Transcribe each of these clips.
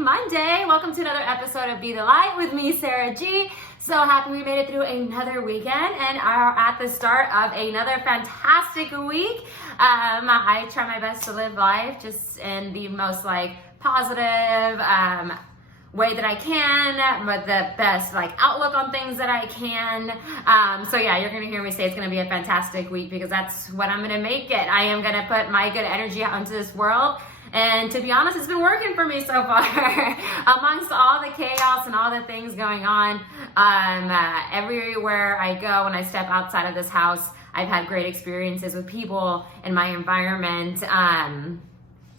Monday. Welcome to another episode of Be the Light with me, Sarah G. So happy we made it through another weekend and are at the start of another fantastic week. I try my best to live life just in the most positive way that I can, but the best outlook on things that I can. So yeah, you're gonna hear me say it's gonna be a fantastic week because that's what I'm gonna make it. I am gonna put my good energy out into this world. And to be honest, it's been working for me so far. Amongst all the chaos and all the things going on, everywhere I go, when I step outside of this house, I've had great experiences with people in my environment. And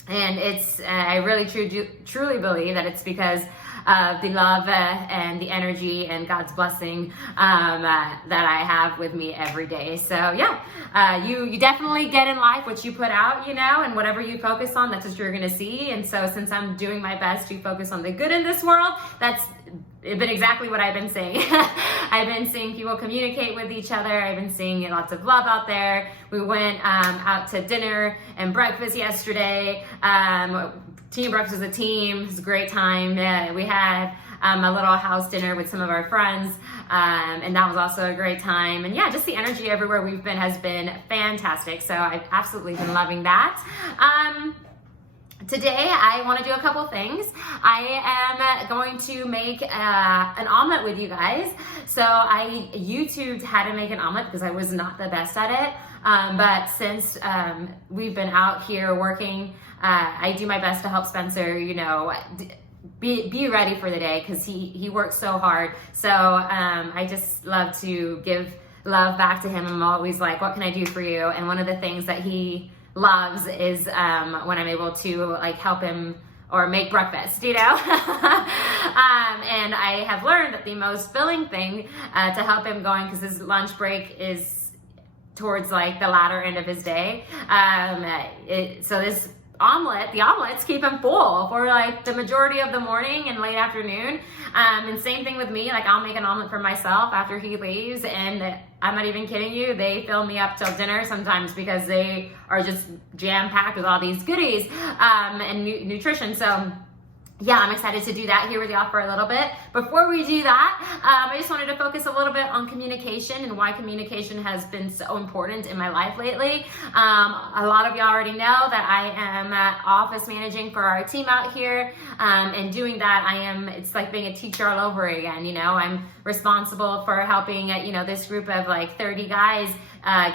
it's, I really truly believe that it's because of the love and the energy and God's blessing that I have with me every day. So yeah, you definitely get in life what you put out, and whatever you focus on, that's what you're gonna see. And so since I'm doing my best to focus on the good in this world, that's been exactly what I've been saying. I've been seeing people communicate with each other. I've been seeing lots of love out there. We went out to dinner and breakfast yesterday. Team breakfast as a team. It was a great time. We had a little house dinner with some of our friends, and that was also a great time. And yeah, just the energy everywhere we've been has been fantastic. So I've absolutely been loving that. Today, I want to do a couple things. I am going to make an omelet with you guys. So I YouTubed how to make an omelet because I was not the best at it. But since we've been out here working, I do my best to help Spencer, be ready for the day because he works so hard. So I just love to give love back to him. I'm always like, what can I do for you? And one of the things that he loves is when I'm able to help him or make breakfast, and I have learned that the most filling thing to help him going, because his lunch break is towards the latter end of his day, so the omelets keep him full for the majority of the morning and late afternoon. And same thing with me, I'll make an omelet for myself after he leaves, and I'm not even kidding you, they fill me up till dinner sometimes because they are just jam-packed with all these goodies and nutrition. So yeah, I'm excited to do that here with y'all for a little bit. Before we do that, I just wanted to focus a little bit on communication and why communication has been so important in my life lately. A lot of y'all already know that I am office managing for our team out here, and doing that, it's like being a teacher all over again. I'm responsible for helping this group of 30 guys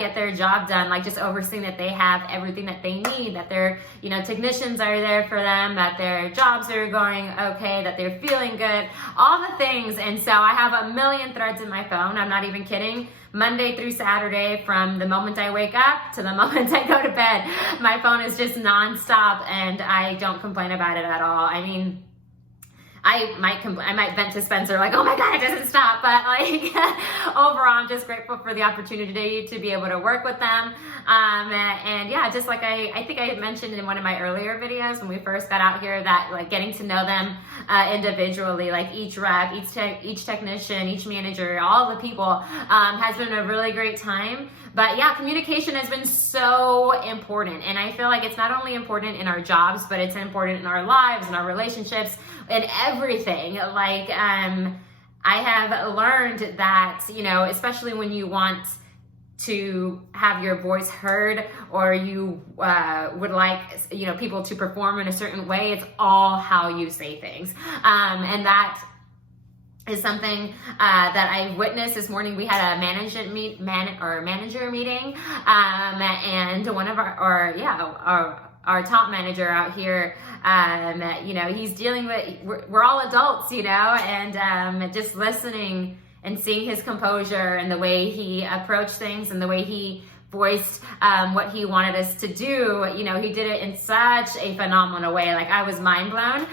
get their job done, just overseeing that they have everything that they need, that their technicians are there for them, that their jobs are going okay, that they're feeling good, all the things. And so I have a million threads in my phone. I'm not even kidding. Monday through Saturday, from the moment I wake up to the moment I go to bed, my phone is just nonstop, and I don't complain about it at all. I mean, I might vent to Spencer oh my God, it doesn't stop. But overall, I'm just grateful for the opportunity to be able to work with them. And yeah, just I think I mentioned in one of my earlier videos when we first got out here that getting to know them individually, each rep, each technician, each manager, all the people, has been a really great time. But yeah, communication has been so important. And I feel it's not only important in our jobs, but it's important in our lives and our relationships and everything. I have learned that, especially when you want to have your voice heard, or you would people to perform in a certain way, it's all how you say things. And that is something that I witnessed this morning. We had a manager meeting, and one of our top manager out here, he's dealing with, we're all adults, and just listening and seeing his composure and the way he approached things and the way he voiced what he wanted us to do. He did it in such a phenomenal way. I was mind blown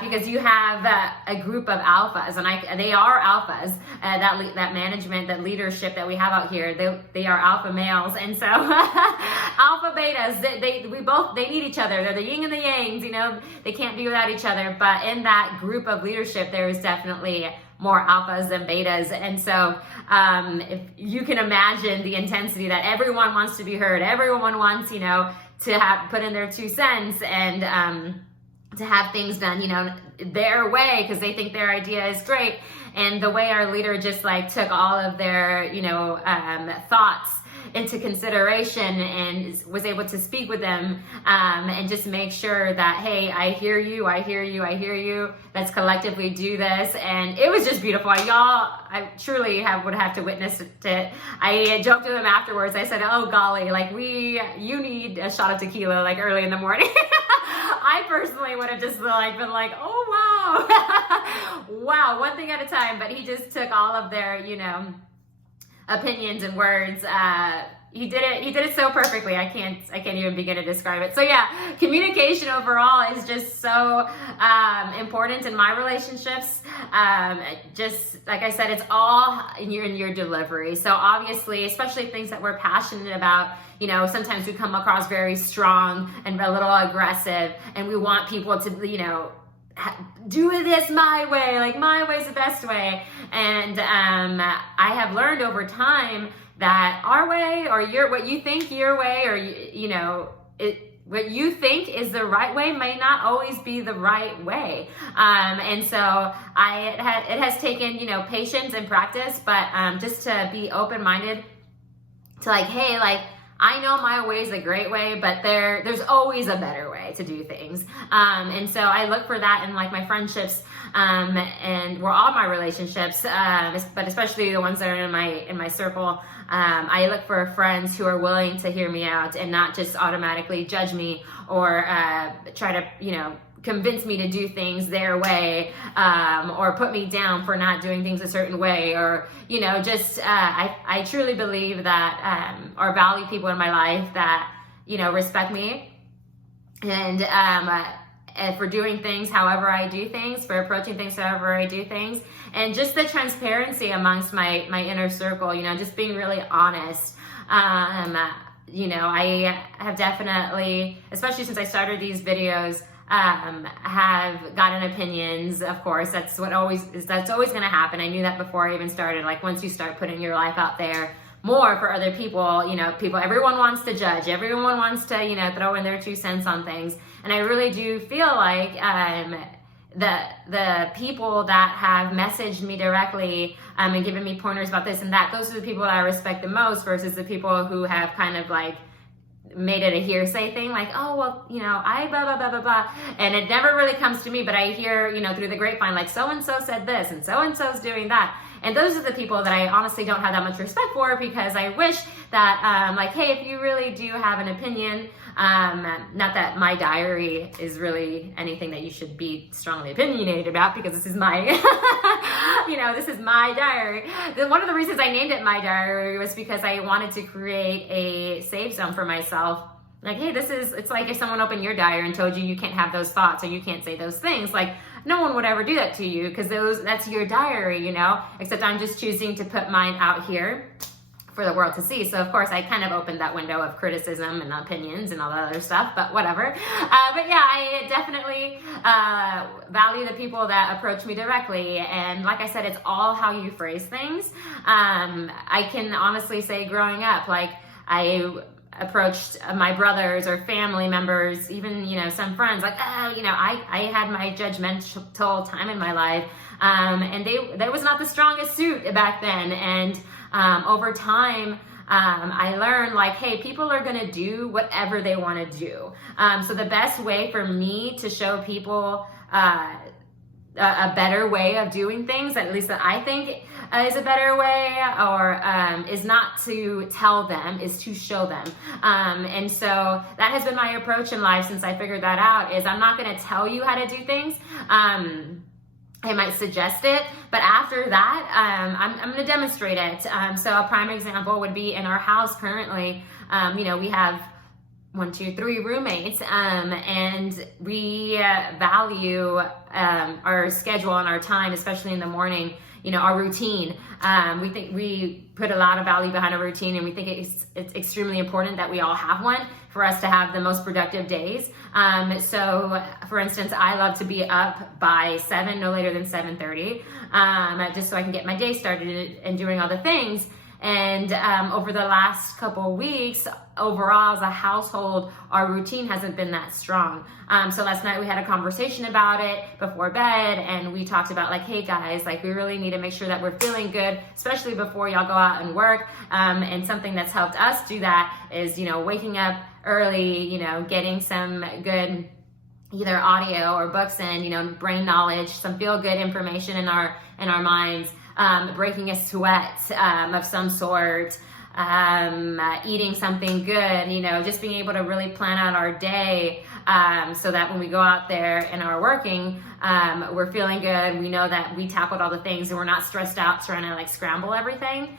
because you have a group of alphas, and they are alphas. That management, that leadership that we have out here, they are alpha males, and so alpha betas. They need each other. They're the yin and the yangs. They can't be without each other. But in that group of leadership, there is definitely more alphas than betas. And so if you can imagine the intensity that everyone wants to be heard, everyone wants, to have put in their 2 cents and to have things done, you know, their way, because they think their idea is great. And the way our leader just like took all of their, you know, thoughts into consideration and was able to speak with them and just make sure that, hey, I hear you, I hear you, I hear you. Let's collectively do this. And it was just beautiful. Y'all, I truly would have to witness it. I joked with him afterwards. I said, oh golly, like you need a shot of tequila like early in the morning. I personally would have just like been like, oh wow, wow, one thing at a time. But he just took all of their, you know, opinions and words. He did it so perfectly. I can't even begin to describe it. So yeah, communication overall is just so important in my relationships. Just like I said, it's all in your delivery. So obviously, especially things that we're passionate about, you know, sometimes we come across very strong and a little aggressive, and we want people to, you know, do this my way, like my way's the best way. And I have learned over time that our way, or what you think your way, or you know, what you think is the right way may not always be the right way. And so it has taken, you know, patience and practice, but just to be open-minded to like, hey, like, I know my way is a great way, but there's always a better way to do things. And so I look for that in like my friendships, and all my relationships, but especially the ones that are in my circle. I look for friends who are willing to hear me out and not just automatically judge me or try to, you know, convince me to do things their way, or put me down for not doing things a certain way, or, you know, just I truly believe that or value people in my life that, you know, respect me and for doing things however I do things, for approaching things however I do things, and just the transparency amongst my inner circle, you know, just being really honest. You know, I have definitely, especially since I started these videos, have gotten opinions. Of course, that's always going to happen. I knew that before I even started. Like, once you start putting your life out there more for other people, you know, everyone wants to judge, everyone wants to, you know, throw in their 2 cents on things. And I really do feel like the people that have messaged me directly and given me pointers about this and that, those are the people that I respect the most, versus the people who have kind of like made it a hearsay thing, like, oh, well, you know, I blah, blah, blah, blah, blah. And it never really comes to me, but I hear, you know, through the grapevine, like, so-and-so said this and so-and-so's doing that. And those are the people that I honestly don't have that much respect for, because I wish that, like, hey, if you really do have an opinion, not that my diary is really anything that you should be strongly opinionated about, because this is my, you know, this is my diary. One of the reasons I named it My Diary was because I wanted to create a safe zone for myself. Like, hey, it's like if someone opened your diary and told you you can't have those thoughts or you can't say those things, like, no one would ever do that to you, because that's your diary, you know, except I'm just choosing to put mine out here for the world to see. So of course I kind of opened that window of criticism and opinions and all that other stuff, but whatever. But yeah, I definitely value the people that approach me directly. And like I said, it's all how you phrase things. I can honestly say, growing up, like, I approached my brothers or family members, even, you know, some friends, like, you know, I had my judgmental time in my life, and that was not the strongest suit back then. And over time, I learned, like, hey, people are gonna do whatever they want to do. So the best way for me to show people a better way of doing things, at least that I think is a better way, or is not to tell them, is to show them. And so that has been my approach in life since I figured that out, is I'm not going to tell you how to do things. I might suggest it, but after that, I'm going to demonstrate it. So a prime example would be in our house currently. You know, we have 1, 2, 3 roommates, and we value our schedule and our time, especially in the morning. You know, our routine. We think we put a lot of value behind a routine, and we think it's extremely important that we all have one for us to have the most productive days. So, for instance, I love to be up by 7, no later than 7:30, just so I can get my day started and doing all the things. And over the last couple of weeks, overall as a household, our routine hasn't been that strong. So last night we had a conversation about it before bed, and we talked about like, hey guys, like we really need to make sure that we're feeling good, especially before y'all go out and work. And something that's helped us do that is, waking up early, getting some good either audio or books in, brain knowledge, some feel good information in our minds, breaking a sweat of some sort, eating something good, just being able to really plan out our day, so that when we go out there and are working, we're feeling good. We know that we tackled all the things and we're not stressed out trying to like scramble everything.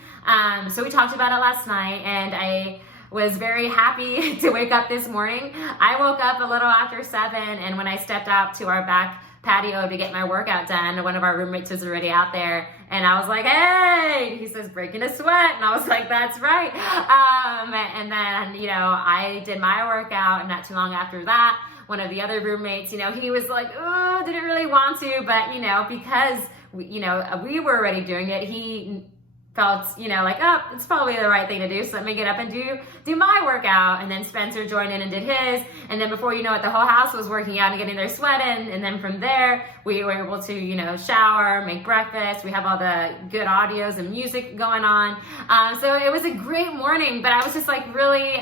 So we talked about it last night, and I was very happy to wake up this morning. I woke up a little after 7, and when I stepped out to our back patio to get my workout done, one of our roommates was already out there, and I was like, hey, he says, breaking a sweat, and I was like, that's right. And then, I did my workout, and not too long after that, one of the other roommates, he was like, oh, didn't really want to, but, because, we were already doing it, he felt, like, oh, it's probably the right thing to do, so let me get up and do my workout. And then Spencer joined in and did his, and then before you know it, the whole house was working out and getting their sweat in, and then from there, we were able to, shower, make breakfast, we have all the good audios and music going on, so it was a great morning, but I was just like really,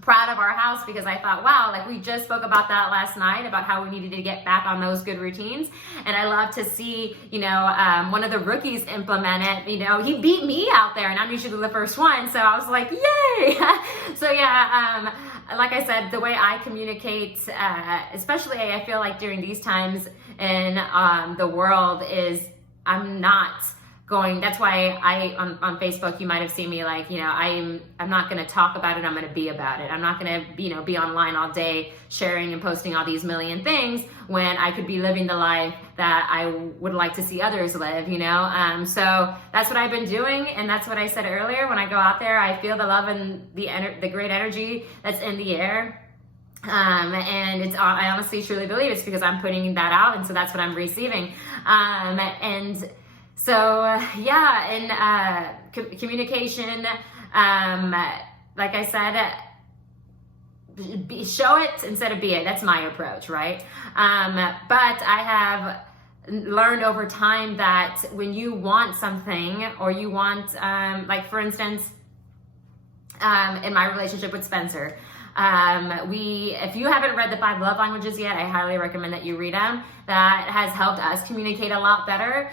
proud of our house, because I thought, wow, like we just spoke about that last night, about how we needed to get back on those good routines. And I love to see, one of the rookies implement it. He beat me out there, and I'm usually the first one. So I was like, yay. So yeah, like I said, the way I communicate, especially I feel like during these times in the world, is I'm not going, that's why on Facebook, you might have seen me like, I'm not going to talk about it. I'm going to be about it. I'm not going to, be online all day sharing and posting all these million things when I could be living the life that I would like to see others live, so that's what I've been doing. And that's what I said earlier. When I go out there, I feel the love and the great energy that's in the air. And I honestly truly believe it's because I'm putting that out. And so that's what I'm receiving. And so, yeah, and communication, like I said, show it instead of be it. That's my approach, right? But I have learned over time that when you want something, or you want, like for instance, in my relationship with Spencer, if you haven't read the 5 love languages yet, I highly recommend that you read them. That has helped us communicate a lot better,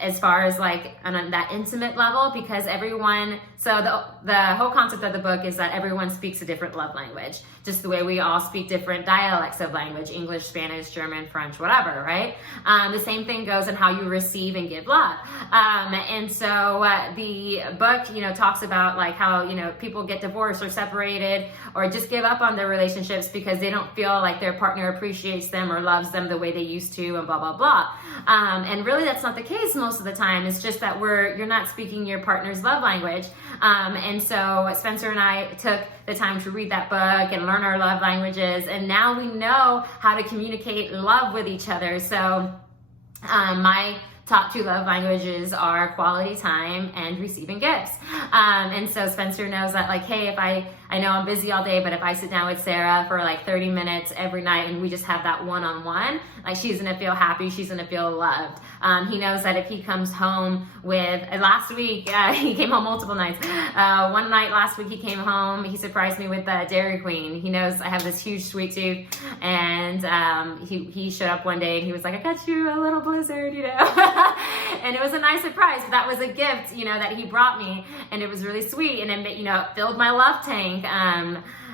as far as like on that intimate level, because everyone, so the whole concept of the book is that everyone speaks a different love language, just the way we all speak different dialects of language, English, Spanish, German, French, whatever, right? The same thing goes in how you receive and give love. And so the book, talks about like how, people get divorced or separated or just give up on their relationships because they don't feel like their partner appreciates them or loves them the way they used to, and blah, blah, blah. And really that's not the case most of the time. It's just that you're not speaking your partner's love language. And so Spencer and I took the time to read that book and learn our love languages. And now we know how to communicate love with each other. So my top 2 love languages are quality time and receiving gifts. And so Spencer knows that like, hey, if I know I'm busy all day, but if I sit down with Sarah for like 30 minutes every night and we just have that one-on-one, like she's going to feel happy. She's going to feel loved. He knows that if he comes home with, last week, he came home multiple nights. One night last week, he came home, he surprised me with Dairy Queen. He knows I have this huge sweet tooth, and he showed up one day and he was like, I got you a little blizzard, and it was a nice surprise. But that was a gift, that he brought me, and it was really sweet, and it, filled my love tank.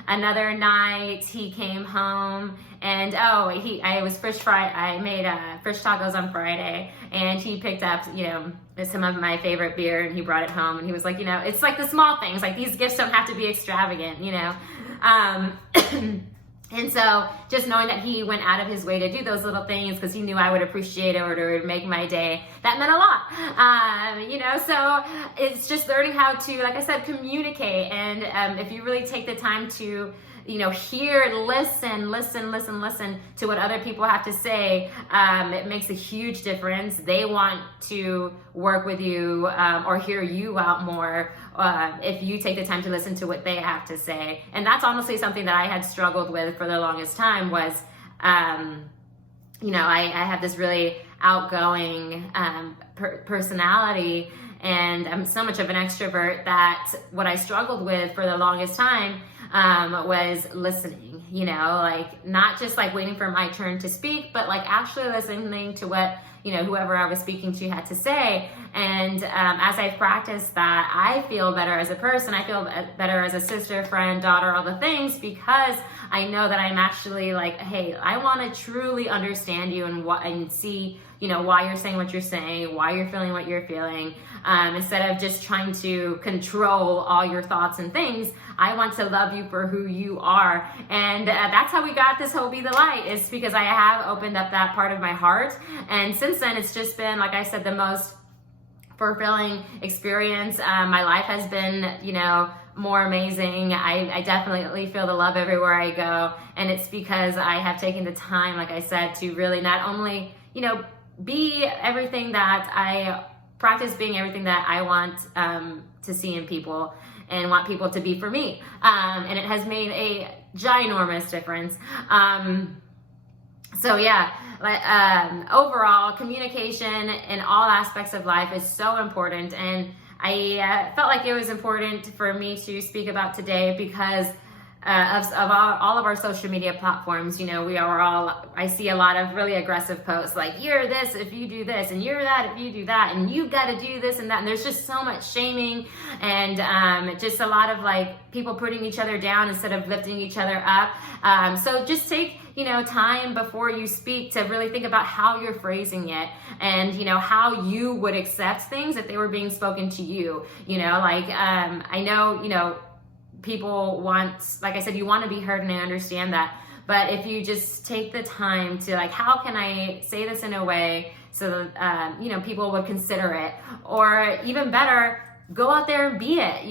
Another night he came home and I was I made fish tacos on Friday, and he picked up, some of my favorite beer, and he brought it home, and he was like, it's like the small things, like these gifts don't have to be extravagant, And so just knowing that he went out of his way to do those little things because he knew I would appreciate it or it would make my day, that meant a lot. So it's just learning how to, like I said, communicate. And if you really take the time to, hear and listen to what other people have to say, it makes a huge difference. They want to work with you or hear you out more if you take the time to listen to what they have to say. And that's honestly something that I had struggled with for the longest time was, I have this really outgoing personality, and I'm so much of an extrovert that what I struggled with for the longest time was listening, not just like waiting for my turn to speak, but like actually listening to what, whoever I was speaking to had to say. And as I've practiced that, I feel better as a person. I feel better as a sister, friend, daughter, all the things, because I know that I'm actually like, hey, I want to truly understand you and see, why you're saying what you're saying, why you're feeling what you're feeling. Instead of just trying to control all your thoughts and things, I want to love you for who you are. And that's how we got this whole Be the Light, is because I have opened up that part of my heart. And since then, it's just been, like I said, the most fulfilling experience. My life has been, more amazing. I definitely feel the love everywhere I go. And it's because I have taken the time, like I said, to really not only, be everything that I practice being everything that I want to see in people and want people to be for me. And it has made a ginormous difference. Overall, communication in all aspects of life is so important. And I felt like it was important for me to speak about today because of all of our social media platforms. I see a lot of really aggressive posts like, you're this if you do this, and you're that if you do that, and you got to do this and that. And there's just so much shaming and just a lot of like people putting each other down instead of lifting each other up. So just take, time before you speak to really think about how you're phrasing it and, how you would accept things if they were being spoken to you. I know, people want, like I said, you want to be heard, and I understand that. But if you just take the time to like, how can I say this in a way so that, people would consider it? Or even better, go out there and be it,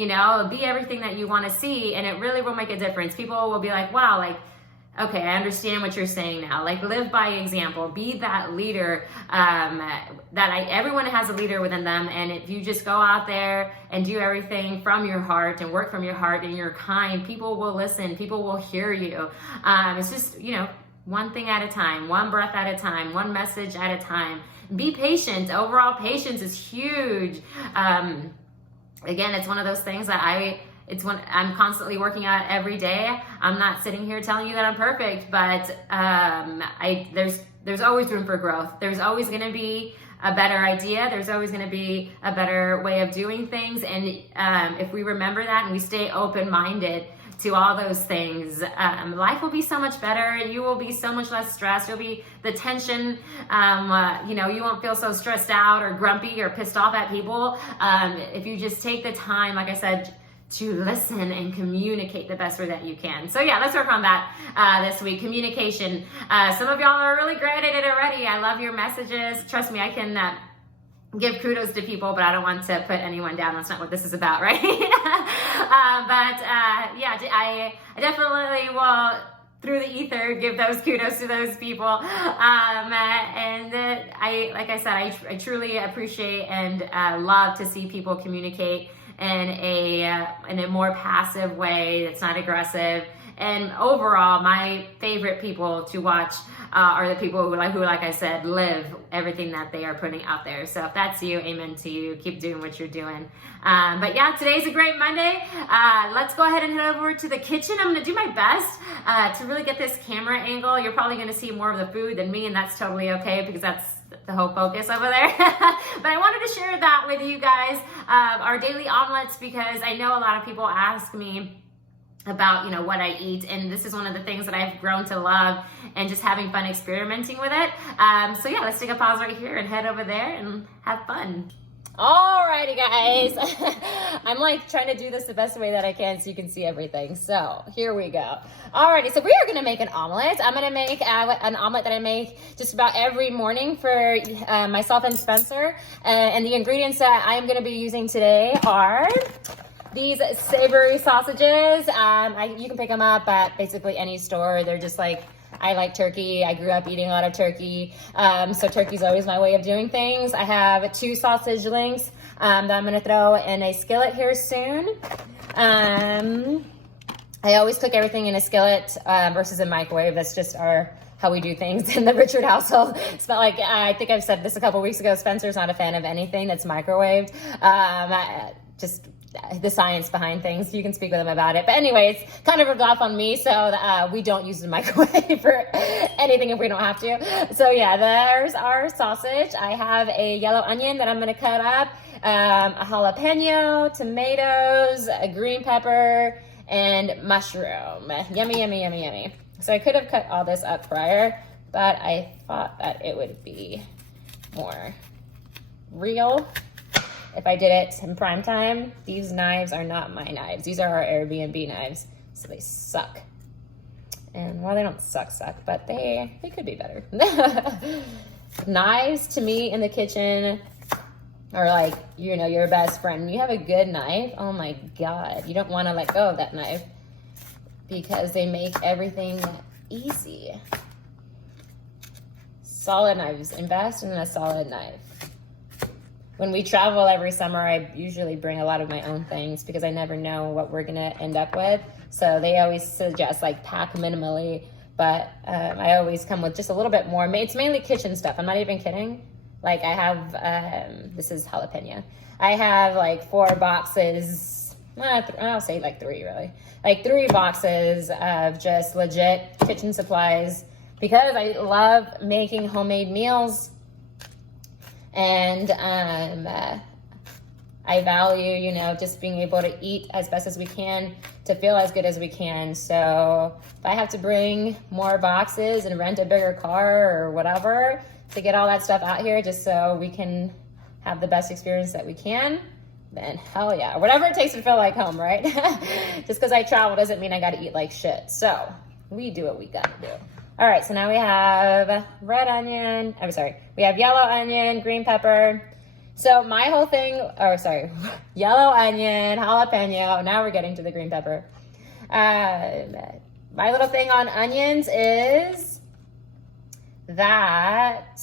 be everything that you want to see. And it really will make a difference. People will be like, wow, like, okay, I understand what you're saying now. Like, live by example. Be that leader. Everyone has a leader within them, and if you just go out there and do everything from your heart and work from your heart and you're kind, people will listen. People will hear you. It's just one thing at a time, one breath at a time, one message at a time. Be patient. Overall, patience is huge. Again, it's one of those things that I'm constantly working at every day. I'm not sitting here telling you that I'm perfect, but there's always room for growth. There's always going to be a better idea. There's always going to be a better way of doing things. And if we remember that and we stay open-minded to all those things, life will be so much better. You will be so much less stressed. You'll be the tension. You won't feel so stressed out or grumpy or pissed off at people. If you just take the time, like I said, to listen and communicate the best way that you can. So yeah, let's work on that this week. Communication. Some of y'all are really great at it already. I love your messages. Trust me, I can give kudos to people, but I don't want to put anyone down. That's not what this is about, right? I definitely will, through the ether, give those kudos to those people. I truly appreciate and love to see people communicate in a more passive way that's not aggressive. And overall, my favorite people to watch are the people who, like I said, live everything that they are putting out there. So if that's you, amen to you. Keep doing what you're doing. But yeah, today's a great Monday. Let's go ahead and head over to the kitchen. I'm going to do my best to really get this camera angle. You're probably going to see more of the food than me, and that's totally okay because that's the whole focus over there. But I wanted to share that with you guys, our daily omelets, because I know a lot of people ask me about what I eat, and this is one of the things that I've grown to love, and just having fun experimenting with it. So yeah, let's take a pause right here and head over there and have fun. Alrighty, guys. I'm like trying to do this the best way that I can so you can see everything. So here we go. Alrighty, so we are gonna make an omelet. I'm gonna make an omelet that I make just about every morning for myself and Spencer. And the ingredients that I'm gonna be using today are these savory sausages. You can pick them up at basically any store. They're just like, I like turkey. I grew up eating a lot of turkey. So turkey's always my way of doing things. I have 2 sausage links that I'm gonna throw in a skillet here soon. I always cook everything in a skillet versus a microwave. That's just how we do things in the Richard household. It's not like, I think I've said this a couple weeks ago, Spencer's not a fan of anything that's microwaved. Just the science behind things. You can speak with them about it. But anyways, kind of rubbed off on me, so we don't use the microwave for anything if we don't have to. So yeah, there's our sausage. I have a yellow onion that I'm gonna cut up, a jalapeno, tomatoes, a green pepper, and mushroom. Yummy, yummy, yummy, yummy. So I could have cut all this up prior, but I thought that it would be more real if I did it in prime time. These knives are not my knives. These are our Airbnb knives, so they suck. And well, they don't suck, but they could be better. Knives to me in the kitchen are like, you know, your best friend. When you have a good knife, oh my God, you don't want to let go of that knife because they make everything easy. Solid knives, invest in a solid knife. When we travel every summer, I usually bring a lot of my own things because I never know what we're gonna end up with. So they always suggest like pack minimally, but I always come with just a little bit more. It's mainly kitchen stuff. I'm not even kidding. Like I have, this is jalapeno. I have like 4 boxes, I'll say like 3 really. Like 3 boxes of just legit kitchen supplies because I love making homemade meals. And I value, you know, just being able to eat as best as we can to feel as good as we can. So if I have to bring more boxes and rent a bigger car or whatever to get all that stuff out here just so we can have the best experience that we can, then hell yeah. Whatever it takes to feel like home, right? Just because I travel doesn't mean I got to eat like shit. So we do what we got to do. All right, so now we have red onion. I'm sorry. We have yellow onion, green pepper. So my whole thing, yellow onion, jalapeno. Now we're getting to the green pepper. My little thing on onions is that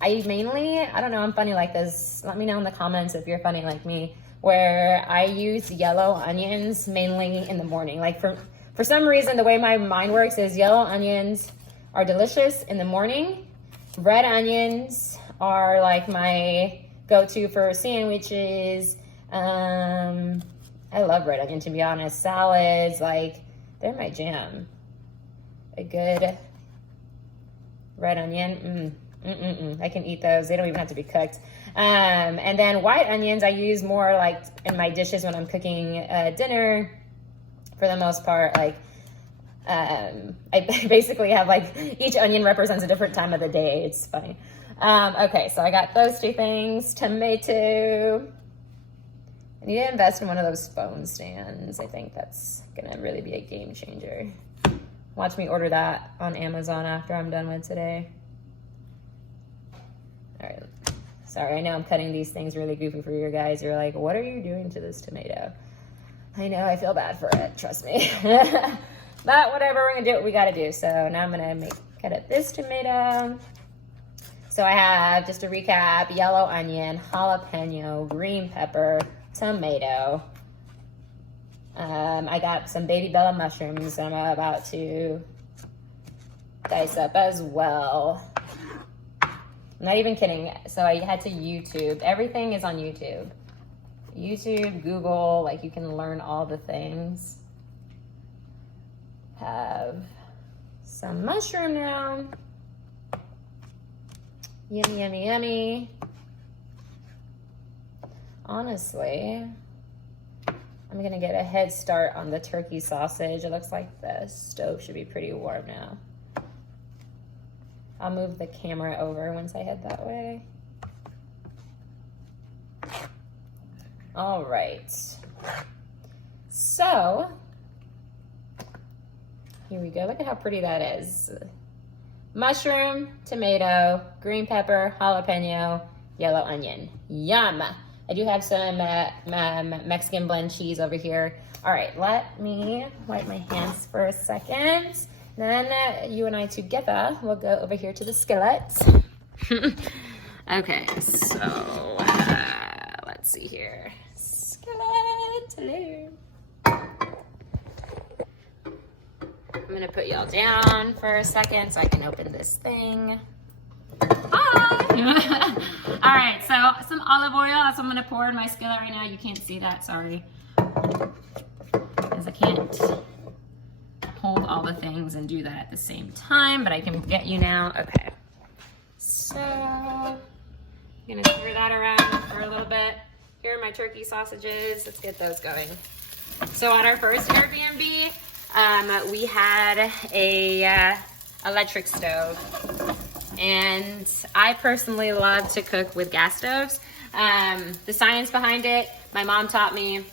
I don't know, I'm funny like this. Let me know in the comments if you're funny like me, where I use yellow onions mainly in the morning. Like for some reason, the way my mind works is yellow onions are delicious in the morning. Red onions are like my go-to for sandwiches. I love red onion, to be honest. Salads, like, they're my jam. A good red onion, I can eat those. They don't even have to be cooked. And then white onions I use more like in my dishes when I'm cooking dinner for the most part. Like, I basically have like each onion represents a different time of the day. It's funny. Okay, so I got those 2 things. Tomato. I need to invest in one of those phone stands. I think that's gonna really be a game changer. Watch me order that on Amazon after I'm done with today. All right. Sorry, I know I'm cutting these things really goofy for you guys. You're like, what are you doing to this tomato? I know, I feel bad for it, trust me. But whatever, we're gonna do what we gotta do. So now I'm gonna cut up this tomato. So I have, just to recap, yellow onion, jalapeno, green pepper, tomato. I got some baby bella mushrooms I'm about to dice up as well. I'm not even kidding. So I had to YouTube. Everything is on YouTube. YouTube, Google, like you can learn all the things. Have some mushroom now. Yummy, yummy, yummy. Honestly, I'm gonna get a head start on the turkey sausage. It looks like the stove should be pretty warm now. I'll move the camera over once I head that way. All right. So, here we go. Look at how pretty that is. Mushroom, tomato, green pepper, jalapeno, yellow onion. Yum. I do have some Mexican blend cheese over here. All right, let me wipe my hands for a second. Then you and I together will go over here to the skillet. Okay, so let's see here. Skillet, hello. I'm gonna put y'all down for a second so I can open this thing. Hi! All right, so some olive oil. That's what I'm gonna pour in my skillet right now. You can't see that, sorry. Because I can't hold all the things and do that at the same time, but I can get you now. Okay. So, I'm gonna stir that around for a little bit. Here are my turkey sausages. Let's get those going. So at our first Airbnb, we had a electric stove, and I personally love to cook with gas stoves. The science behind it, my mom taught me,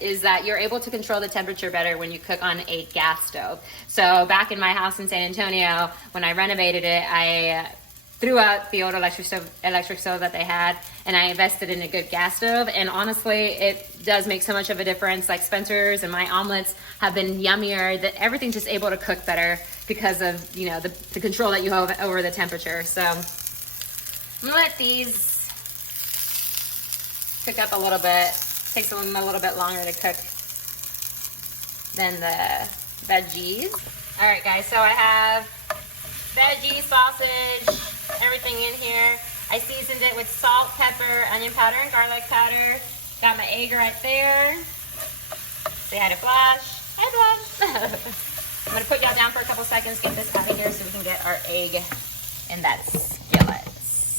is that you're able to control the temperature better when you cook on a gas stove. So back in my house in San Antonio, when I renovated it, I threw out the old electric stove that they had, and I invested in a good gas stove. And honestly, it does make so much of a difference. Like Spencer's and my omelets have been yummier. That everything's just able to cook better because of, you know, the control that you have over the temperature. So I'm gonna let these cook up a little bit. Takes them a little bit longer to cook than the veggies. All right, guys, so I have veggie, sausage, everything in here. I seasoned it with salt, pepper, onion powder, and garlic powder. Got my egg right there. Say hi to Flash. Hi, Flash. I'm gonna put y'all down for a couple seconds, get this out of here so we can get our egg in that skillet.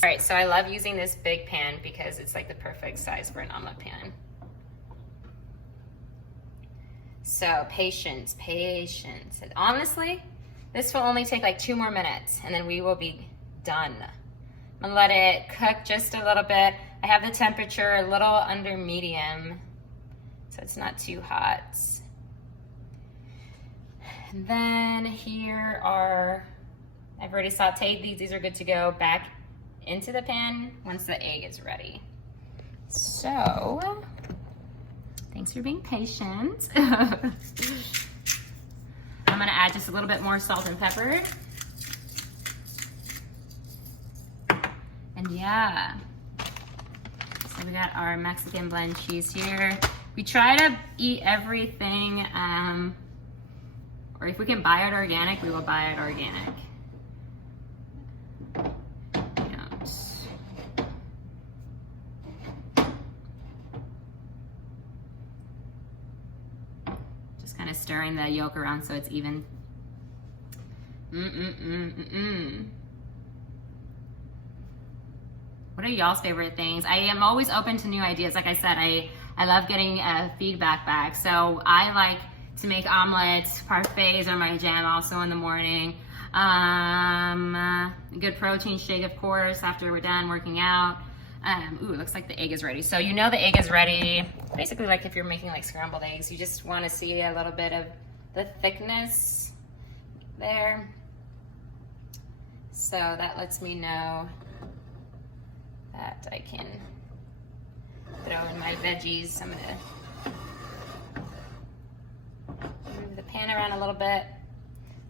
All right, so I love using this big pan because it's like the perfect size for an omelet pan. So patience. And honestly, this will only take like 2 more minutes and then we will be done. I'm gonna let it cook just a little bit. I have the temperature a little under medium, so it's not too hot. And then here are, I've already sauteed these. These are good to go back into the pan once the egg is ready. So, thanks for being patient. I'm gonna add just a little bit more salt and pepper. And yeah, so we got our Mexican blend cheese here. We try to eat everything, or if we can buy it organic, we will buy it organic. Just kind of stirring the yolk around so it's even. What are y'all's favorite things? I am always open to new ideas. Like I said, I love getting feedback back. So I like to make omelets, parfaits are my jam also in the morning. A good protein shake, of course, after we're done working out. Ooh, it looks like the egg is ready. So you know the egg is ready. Basically, like if you're making like scrambled eggs, you just want to see a little bit of the thickness there. So that lets me know that I can throw in my veggies. I'm gonna move the pan around a little bit.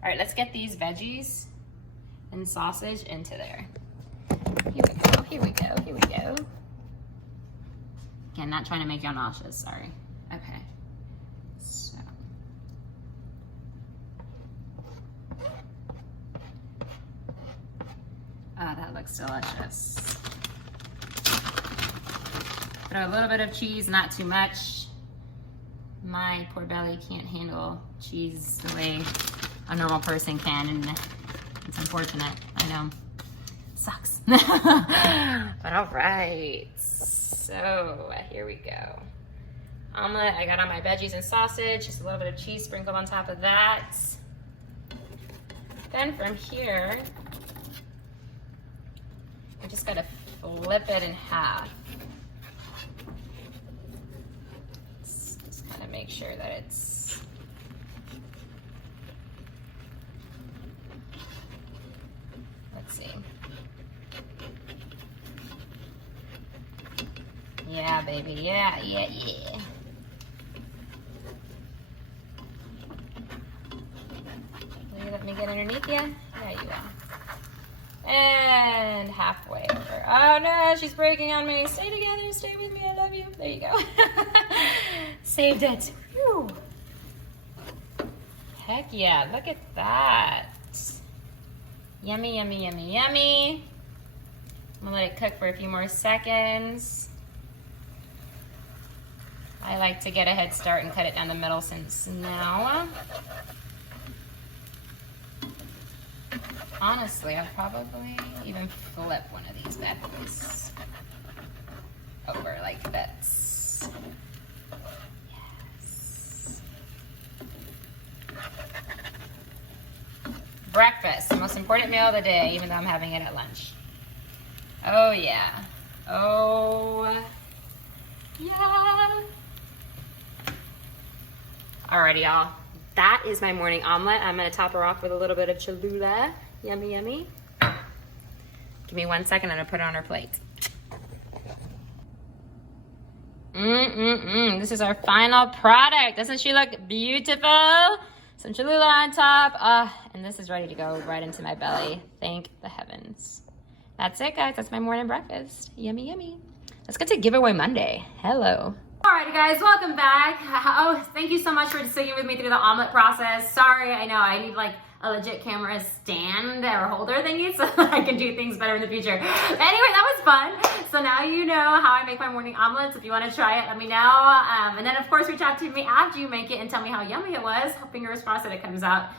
All right, let's get these veggies and sausage into there. Here we go, here we go, here we go. Again, not trying to make y'all nauseous, sorry. Okay, so. Oh, that looks delicious. Throw a little bit of cheese, not too much. My poor belly can't handle cheese the way a normal person can, and it's unfortunate, I know. Sucks. But all right, so here we go. Omelet, I got on my veggies and sausage, just a little bit of cheese sprinkled on top of that. Then from here, I just gotta flip it in half. make sure that it's let's see. Yeah, baby. Yeah. Will you let me get underneath you? Yeah, you will. And halfway over. Oh no, she's breaking on me. Stay together, stay with me, I love you. There you go. Saved it. Whew. Heck yeah, look at that. Yummy, yummy, yummy, yummy. I'm gonna let it cook for a few more seconds. I like to get a head start and cut it down the middle since now. Honestly, I'll probably even flip one of these bad boys over like this. Yes. Breakfast, the most important meal of the day, even though I'm having it at lunch. Oh yeah. Oh yeah. Alrighty, y'all. That is my morning omelet. I'm gonna top her off with a little bit of Cholula. Yummy, yummy. Give me 1 second, I'm gonna put it on her plate. This is our final product. Doesn't she look beautiful? Some Cholula on top. And this is ready to go right into my belly. Thank the heavens. That's it, guys. That's my morning breakfast. Yummy, yummy. Let's get to Giveaway Monday. Hello. Alrighty guys, welcome back. Oh, thank you so much for sticking with me through the omelet process. Sorry, I know I need like a legit camera stand or holder thingy so I can do things better in the future. Anyway, that was fun. So now you know how I make my morning omelets. If you want to try it, let me know. And then of course reach out to me after you make it and tell me how yummy it was. Fingers crossed that it comes out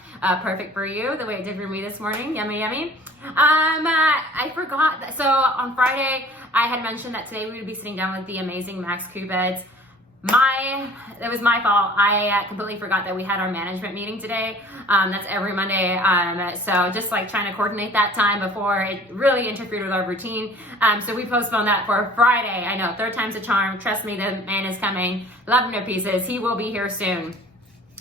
perfect for you the way it did for me this morning. Yummy, yummy. I forgot that, so on Friday I had mentioned that today we would be sitting down with the amazing Max Kubitz. It was my fault. I completely forgot that we had our management meeting today. That's every Monday. So just like trying to coordinate that time before it really interfered with our routine. So we postponed that for Friday. I know, third time's a charm. Trust me, the man is coming. Love him to pieces. He will be here soon.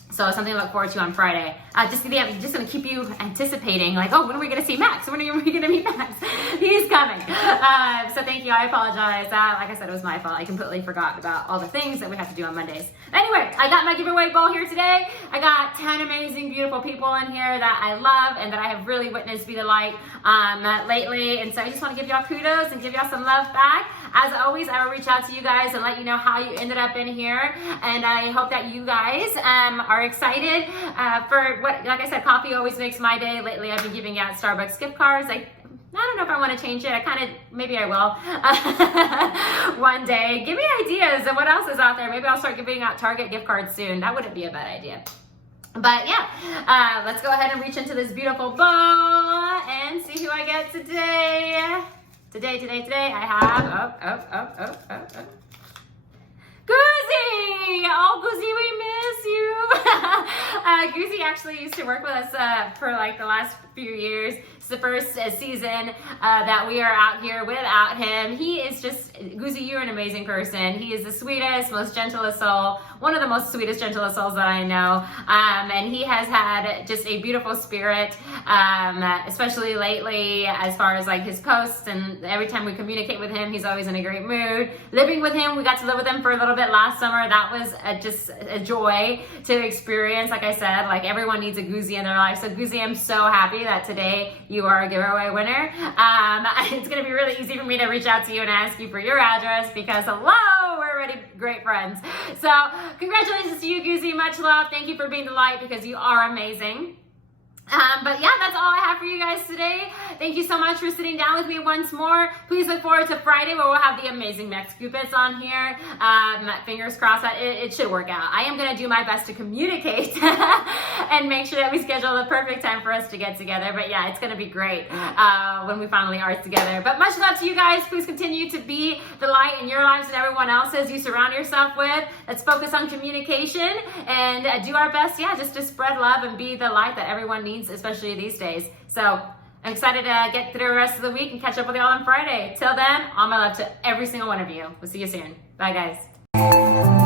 So something to look forward to on Friday. Just gonna keep you anticipating, like, oh, when are we gonna see Max? When are we gonna meet Max? He's coming. So thank you, I apologize. Like I said, it was my fault. I completely forgot about all the things that we have to do on Mondays. Anyway, I got my giveaway bowl here today. I got 10 amazing, beautiful people in here that I love and that I have really witnessed be the light lately. And so I just wanna give y'all kudos and give y'all some love back. As always, I will reach out to you guys and let you know how you ended up in here. And I hope that you guys are excited for what, like I said, coffee always makes my day. Lately, I've been giving out Starbucks gift cards. I don't know if I want to change it. Maybe I will one day. Give me ideas of what else is out there. Maybe I'll start giving out Target gift cards soon. That wouldn't be a bad idea. But yeah, let's go ahead and reach into this beautiful bowl and see who I get today. Today, I have, Goozy! Oh, Goozy, we miss you. Goozy actually used to work with us for like the last few years. It's the first season that we are out here without him. He is just, Goozy, you're an amazing person. He is the sweetest, most gentlest soul, one of the most sweetest, gentlest souls that I know. And he has had just a beautiful spirit, especially lately as far as like his posts, and every time we communicate with him, he's always in a great mood. Living with him, we got to live with him for a little bit last summer. That was just a joy to experience. Like I said, like everyone needs a Goozy in their life. So Goozy, I'm so happy that today you are a giveaway winner. It's gonna be really easy for me to reach out to you and ask you for your address because hello, we're already great friends. So congratulations to you, Goozy. Much love. Thank you for being the light because you are amazing. But yeah, that's all I have for you guys today. Thank you so much for sitting down with me once more. Please look forward to Friday where we'll have the amazing Max Kubitz on here. Fingers crossed that it should work out. I am going to do my best to communicate and make sure that we schedule the perfect time for us to get together. But yeah, it's going to be great when we finally are together. But much love to you guys. Please continue to be the light in your lives and everyone else's you surround yourself with. Let's focus on communication and do our best, just to spread love and be the light that everyone needs, especially these days. So I'm excited to get through the rest of the week and catch up with y'all on Friday. Till then, all my love to every single one of you. We'll see you soon. Bye, guys.